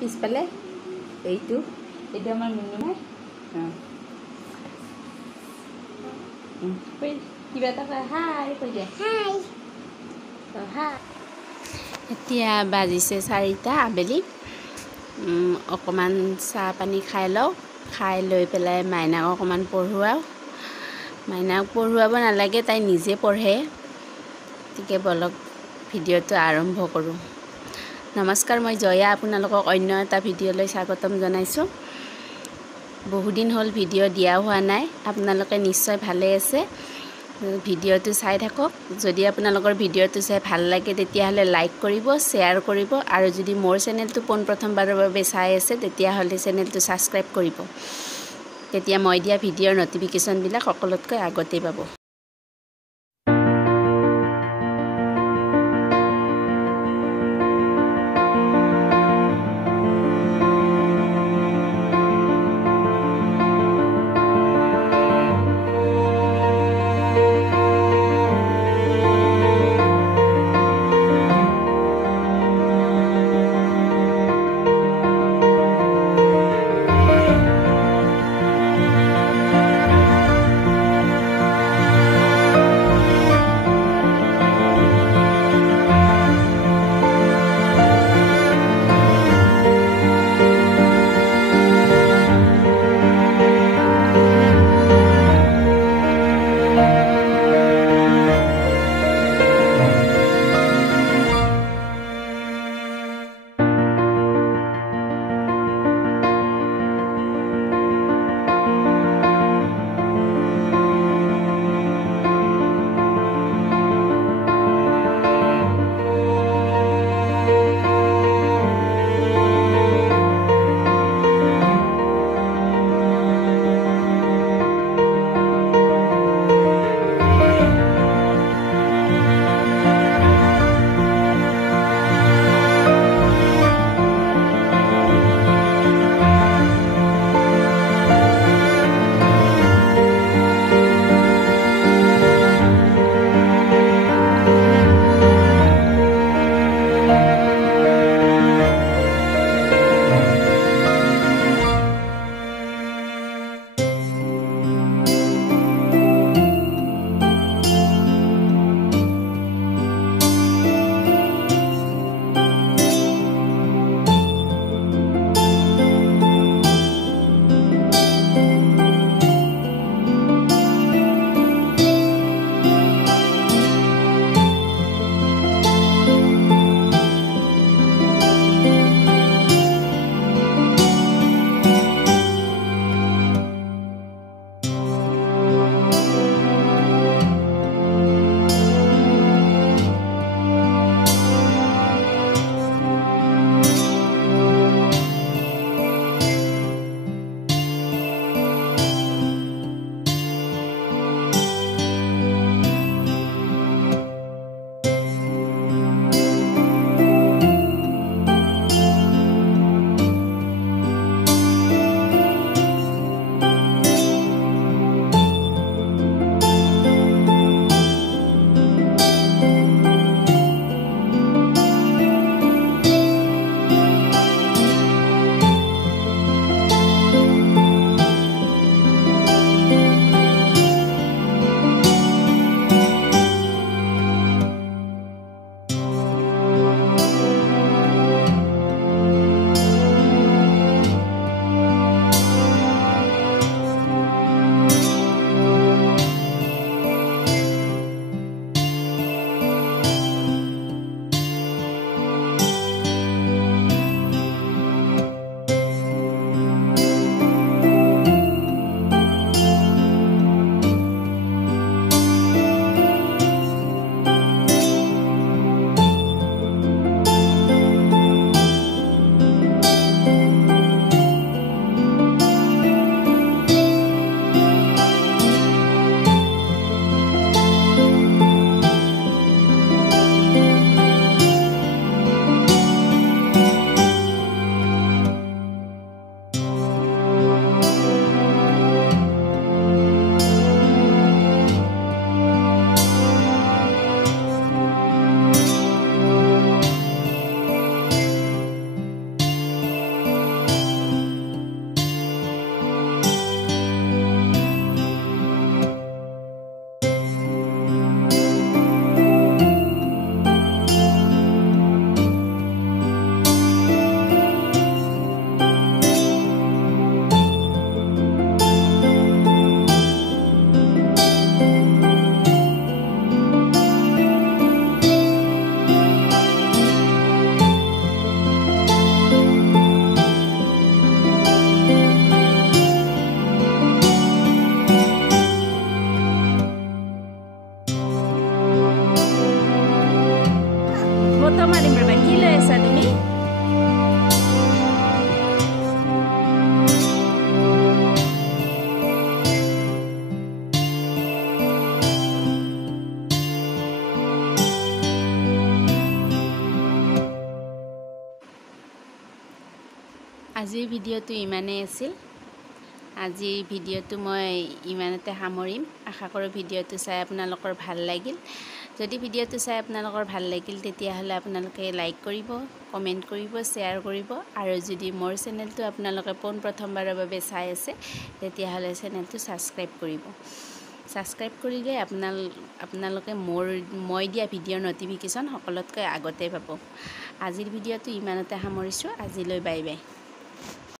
পিছফালে এইটো আমাৰ মুনুমাই কিবা এটা কয় হাই কৈ দিয়া হাই। এতিয়া বাজিছে 4টা আবেলি। অকণমান চাহ পানী খাই লওঁ, খাই লৈ পেলাই মাইনাক অকণমান পঢ়ুৱাওঁ। মাইনাক পঢ়ুৱাব নালাগে, তাই নিজে পঢ়ে। গতিকে বলক ভিডিঅ'টো আৰম্ভ কৰোঁ। নমস্কাৰ, মই জয়া, আপোনালোকক অন্য এটা ভিডিঅ'লৈ স্বাগতম জনাইছোঁ। বহুদিন হ'ল ভিডিঅ' দিয়া হোৱা নাই, আপোনালোকে নিশ্চয় ভালে আছে। ভিডিঅ'টো চাই থাকক। যদি আপোনালোকৰ ভিডিঅ'টো চাই ভাল লাগে তেতিয়াহ'লে লাইক কৰিব, শ্বেয়াৰ কৰিব, আৰু যদি মোৰ চেনেলটো পোনপ্ৰথমবাৰৰ বাবে চাই আছে তেতিয়াহ'লে চেনেলটো ছাবস্ক্ৰাইব কৰিব। তেতিয়া মই দিয়া ভিডিঅ'ৰ নটিফিকেশ্যনবিলাক সকলোতকৈ আগতেই পাব। ফটো মাৰিম ৰবা কি লৈ আছা তুমি আজিৰ ভিডিঅ'টো ইমানেই আছিল আজিৰ ভিডিঅ'টো মই ইমানতে সামৰিম আশা কৰোঁ ভিডিঅ'টো চাই আপোনালোকৰ ভাল লাগিল যদি ভিডিঅ'টো চাই আপোনালোকৰ ভাল লাগিল তেতিয়াহ'লে আপোনালোকে লাইক কৰিব কমেণ্ট কৰিব শ্বেয়াৰ কৰিব আৰু যদি মোৰ চেনেলটো আপোনালোকে প্ৰথমবাৰৰ বাবে চাই আছে তেতিয়াহ'লে চেনেলটো ছাবস্ক্ৰাইব কৰিব ছাবস্ক্ৰাইব কৰিলে আপোনালোকে মই দিয়া ভিডিঅ'ৰ নটিফিকেশ্যন সকলোতকৈ আগতে পাব আজিৰ ভিডিঅ'টো ইমানতে সামৰিছোঁ আজিলৈ বাই বাই